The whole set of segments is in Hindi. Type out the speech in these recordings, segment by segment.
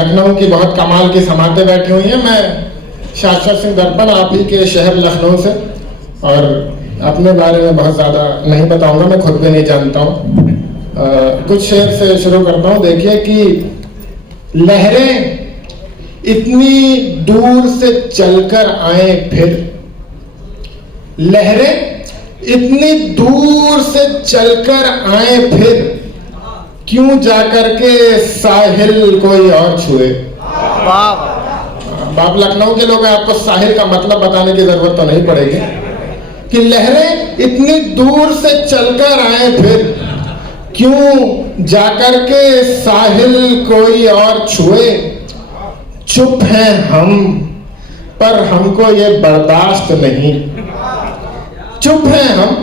लखनऊ की बहुत कमाल की समातें बैठी हुई हैं। मैं शाश्वत सिंह दर्पण, आप ही के शहर लखनऊ से, और अपने बारे में बहुत ज़्यादा नहीं बताऊंगा, मैं खुद भी नहीं जानता हूँ। कुछ शेर से शुरू करता हूँ। देखिए कि लहरें इतनी दूर से चलकर आए फिर, लहरें इतनी दूर से चलकर आए फिर, क्यों जाकर के साहिल कोई और छुए। आप लखनऊ के लोग हैं, आपको साहिल का मतलब बताने की जरूरत तो नहीं पड़ेगी कि लहरें इतनी दूर से चलकर आए फिर, क्यों जाकर के साहिल कोई और छुए। चुप हैं हम पर हमको ये बर्दाश्त नहीं, चुप हैं हम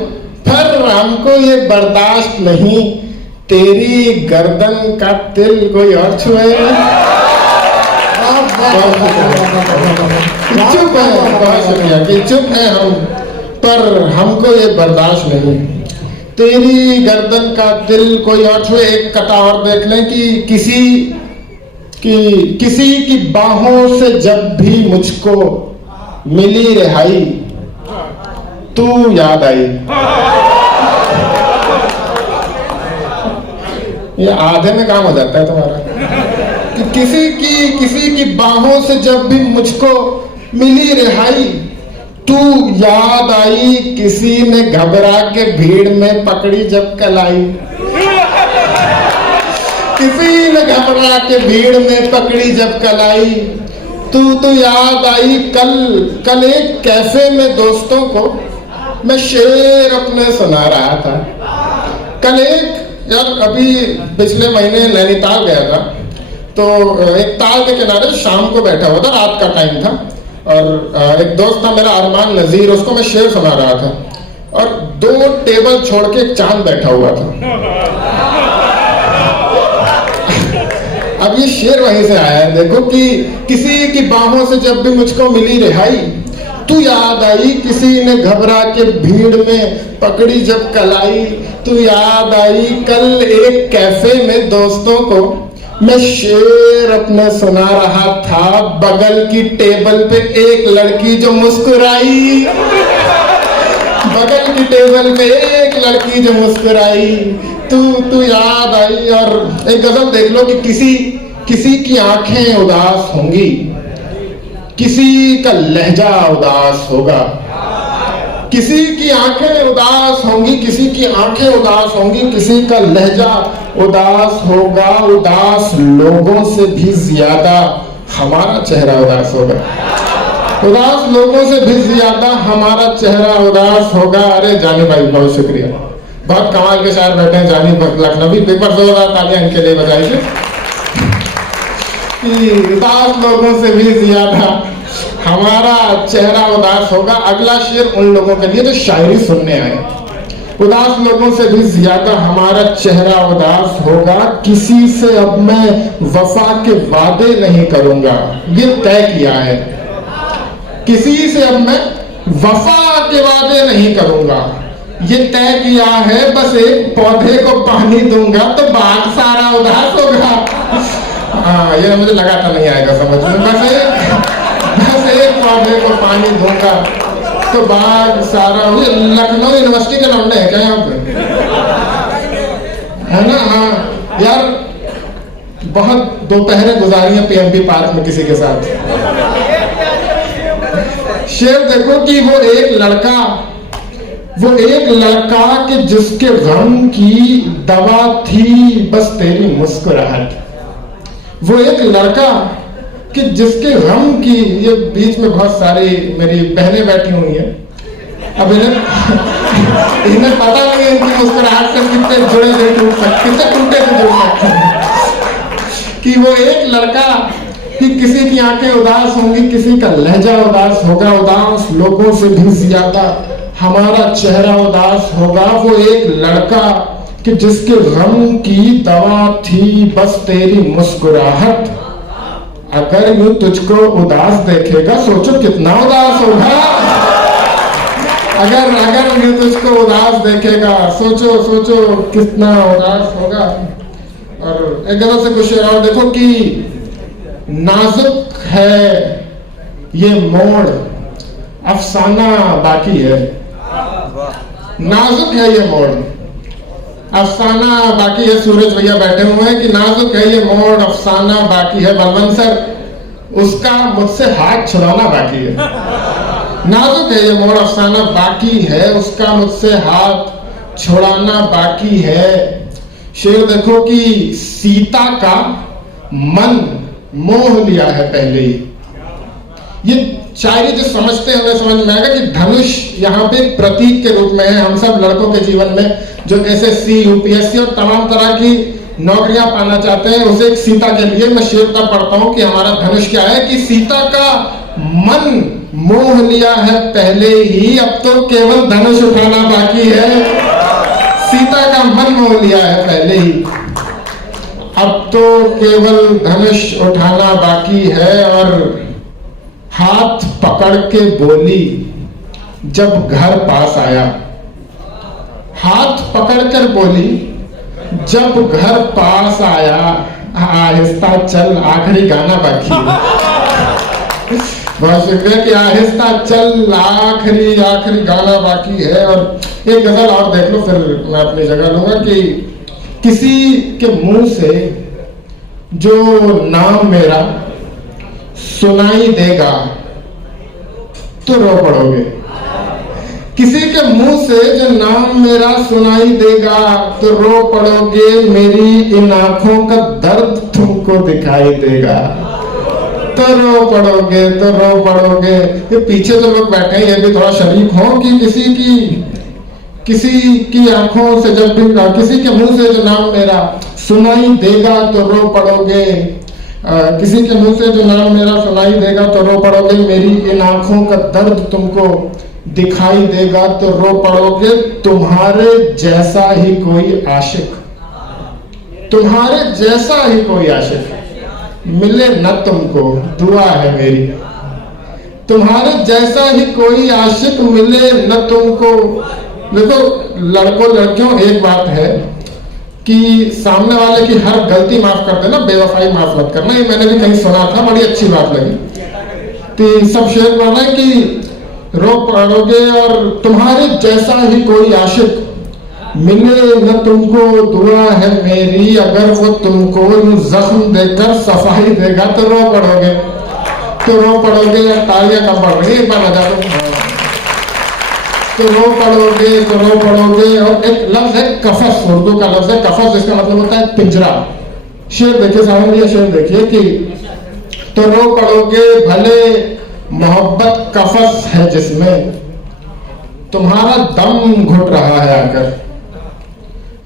पर हमको ये बर्दाश्त नहीं, तेरी गर्दन का तिल कोई और छुए। चुप है, बहुत शुक्रिया कि चुप है हम पर हमको ये बर्दाश्त नहीं, तेरी गर्दन का दिल कोई और छुए। एक कथा और देख लें कि किसी की बाहों से जब भी मुझको मिली रिहाई, तू याद आई। ये आधे में काम हो जाता है तुम्हारा कि किसी की बाहों से जब भी मुझको मिली रिहाई, तू याद आई। किसी ने घबरा के भीड़ में पकड़ी जब कलाई, किसी ने घबरा के भीड़ में पकड़ी जब कलाई, तू याद आई। कल एक कैफे में दोस्तों को मैं शेर अपने सुना रहा था। कल यार अभी पिछले महीने नैनीताल गया था, तो एक ताल के किनारे शाम को बैठा हुआ था, रात का टाइम था, और एक दोस्त था मेरा अरमान नजीर, उसको मैं शेर सुना रहा था, और 2 टेबल छोड़ के एक चांद बैठा हुआ था। अब ये शेर वहीं से आया है, देखो कि किसी की बाहों से जब भी मुझको मिली रिहाई, तू याद आई। किसी ने घबरा के भीड़ में पकड़ी जब कलाई, तू याद आई। कल एक कैफे में दोस्तों को मैं शेर अपने सुना रहा था, बगल की टेबल पे एक लड़की जो मुस्कुराई, बगल की टेबल पे एक लड़की जो मुस्कुराई, तू याद आई। और एक गजल देख लो कि किसी की आंखें उदास होंगी, किसी का लहजा उदास होगा, किसी की आंखें उदास होंगी, किसी की आंखें उदास होंगी, किसी का लहजा उदास होगा। उदास लोगों से भी ज्यादा हमारा चेहरा उदास होगा, उदास लोगों से भी ज्यादा हमारा चेहरा उदास होगा। अरे जानी भाई बहुत शुक्रिया, बहुत कमाल के शायर बैठे हैं जानी लखनवी, एक बार जोरदार तालियां इनके लिए बजाइए। उदास लोगों से भी ज्यादा हमारा चेहरा उदास होगा। अगला शेर उन लोगों के लिए जो शायरी सुनने आए। उदास लोगों से भी ज्यादा हमारा चेहरा उदास होगा, किसी से अब मैं वफा के वादे नहीं करूंगा, ये तय किया है। किसी से अब मैं वफा के वादे नहीं करूंगा, ये तय किया है। बस एक पौधे को पानी दूंगा तो बाग सारा उदास होगा। हाँ, ये मुझे लगा था नहीं आएगा समझ में। बस एक पौधे को पानी दूंगा तो बाग सारा। लखनऊ यूनिवर्सिटी के लौंडे हैं क्या यहाँ पे, है ना? हाँ यार, बहुत दोपहरें गुजारी है पीएमपी पार्क में किसी के साथ। शेर देखो कि वो एक लड़का कि जिसके गम की दवा थी बस तेरी मुस्कुराहट। वो एक लड़का कि जिसके गम की, ये बीच में बहुत सारी मेरी बहनें बैठी हुई हैं, अब इन्हें पता नहीं है इनकी मुस्कुराहट से कितने जुड़े हुए टूट सकते, कितने टूटे से जुड़ सकते हैं। कि वो एक लड़का कि किसी की आंखें उदास होंगी, किसी का लहजा उदास होगा। उदास लोगों से भी ज्यादा हमारा चेहरा उदास होगा। वो एक लड़का कि जिसके गम की दवा थी बस तेरी मुस्कुराहट। अगर यूं तुझको उदास देखेगा सोचो कितना उदास होगा। अगर यूं तुझको उदास देखेगा सोचो कितना उदास होगा। और एक गजल से कुछ शेर और देखो कि नाजुक है ये मोड़, अफसाना बाकी है। नाजुक है ये मोड़, अफसाना बाकी है। सूरज भैया बैठे हुए हैं कि नाजुक है ये मोड़, अफसाना बाकी है। बलवंत सर, उसका मुझसे हाथ छुड़ाना बाकी है। नाजुक है ये मोड़, अफसाना बाकी है, उसका मुझसे हाथ छुड़ाना बाकी है। शेर देखो कि सीता का मन मोह लिया है पहले ही। ये शायरी जो समझते हैं उन्हें समझ में आएगा कि धनुष यहाँ पे प्रतीक के रूप में है। हम सब लड़कों के जीवन में जो एसएससी, यूपीएससी और तमाम तरह की नौकरियां पाना चाहते हैं, उसे एक सीता के लिए मैं शेर तब पढ़ता हूं कि हमारा धनुष क्या है कि सीता का मन मोह लिया है पहले ही, अब तो केवल धनुष उठाना बाकी है। सीता का मन मोह लिया है पहले ही, अब तो केवल धनुष उठाना बाकी है। और हाथ पकड़ के बोली जब घर पास आया, हाथ पकड़कर बोली जब घर पास आया, आहिस्ता चल आखिरी गाना बाकी है। बहुत शुक्रिया कि आहिस्ता चल आखिरी गाना बाकी है। और एक गजल और देख लो फिर मैं अपनी जगह लूंगा कि किसी के मुंह से जो नाम मेरा सुनाई देगा तो रो पड़ोगे। किसी के मुंह से जो नाम मेरा सुनाई देगा तो रो पड़ोगे, मेरी इन आंखों का दर्द तुमको दिखाई देगा तो रो पड़ोगे, तो रो पड़ोगे। ये पीछे जो लोग बैठे हैं ये भी थोड़ा शरीक हो कि किसी की आंखों से जब भी किसी के मुंह से जो नाम मेरा सुनाई देगा तो रो पड़ोगे, किसी के मुंह से जो नाम मेरा सुनाई देगा तो रो पड़ोगे, मेरी इन आंखों का दर्द तुमको दिखाई देगा तो रो पड़ोगे। तुम्हारे जैसा ही कोई आशिक, तुम्हारे जैसा ही कोई आशिक मिले न तुमको, दुआ है मेरी। तुम्हारे जैसा ही कोई आशिक मिले न तुमको। देखो लड़कों लड़कियों, एक बात है कि सामने वाले की हर गलती माफ कर देना, बेवफाई माफ मत करना। ये मैंने भी कहीं सुना था, बड़ी अच्छी बात लगी। तो सब शेर पढ़ रहे हैं कि रो पड़ोगे और तुम्हारे जैसा ही कोई आशिक मिले न तुमको, दुआ है मेरी। अगर वो तुमको जख्म देकर सफाई देगा तो रो पड़ोगे, तो रो पड़ोगे। या तालियां कम पड़ रही है, एक बार बजा दो। तो रो पड़ोगे, तो रो पड़ोगे। और एक लफ्ज है कफस, उर्दू का लफ्ज है कफस, जिसका मतलब होता है पिंजरा। शेर देखिए सामने, ये शेर देखिए कि तो रो पड़ोगे, भले मोहब्बत कफस है जिसमें तुम्हारा दम घुट रहा है आकर।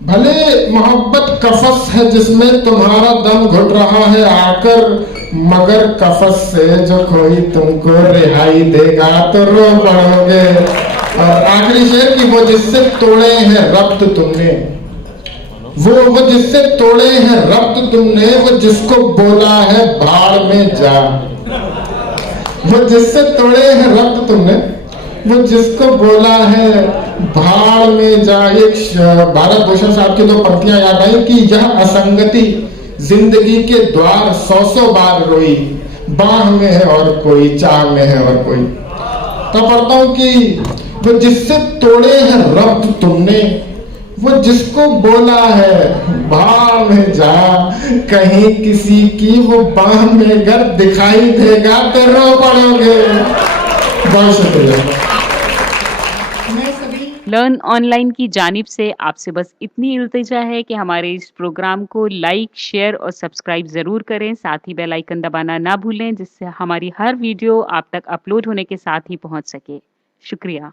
भले मोहब्बत कफस है जिसमें तुम्हारा दम घुट रहा है आकर, मगर कफस से जो कोई तुमको रिहाई देगा तो रो पड़ोगे। और आखिरी शेर की वो जिससे तोड़े हैं रब्त तुमने, वो जिससे तोड़े हैं रब्त तुमने, वो जिसको बोला है भाड़ में जा। वो जिससे तोड़े हैं रब्त तुमने, वो जिसको बोला है भाड़ में जा। एक भारत भूषण साहब की दो पंक्तियां याद आई कि यह असंगति जिंदगी के द्वार 100 बार रोई, बाह में है और कोई, चाह में है और कोई। तो पढ़ता हूं कि वो जिससे तोड़े हैं रब्त तुमने, वो जिसको बोला है भाड़ में जा, कहीं किसी की वो बाह में अगर दिखाई देगा तो रो पड़ोगे। बहुत शुक्रिया। लर्न ऑनलाइन की जानिब से आपसे बस इतनी इल्तिजा है कि हमारे इस प्रोग्राम को लाइक, शेयर और सब्सक्राइब ज़रूर करें। साथ ही बेल आइकन दबाना ना भूलें, जिससे हमारी हर वीडियो आप तक अपलोड होने के साथ ही पहुंच सके। शुक्रिया।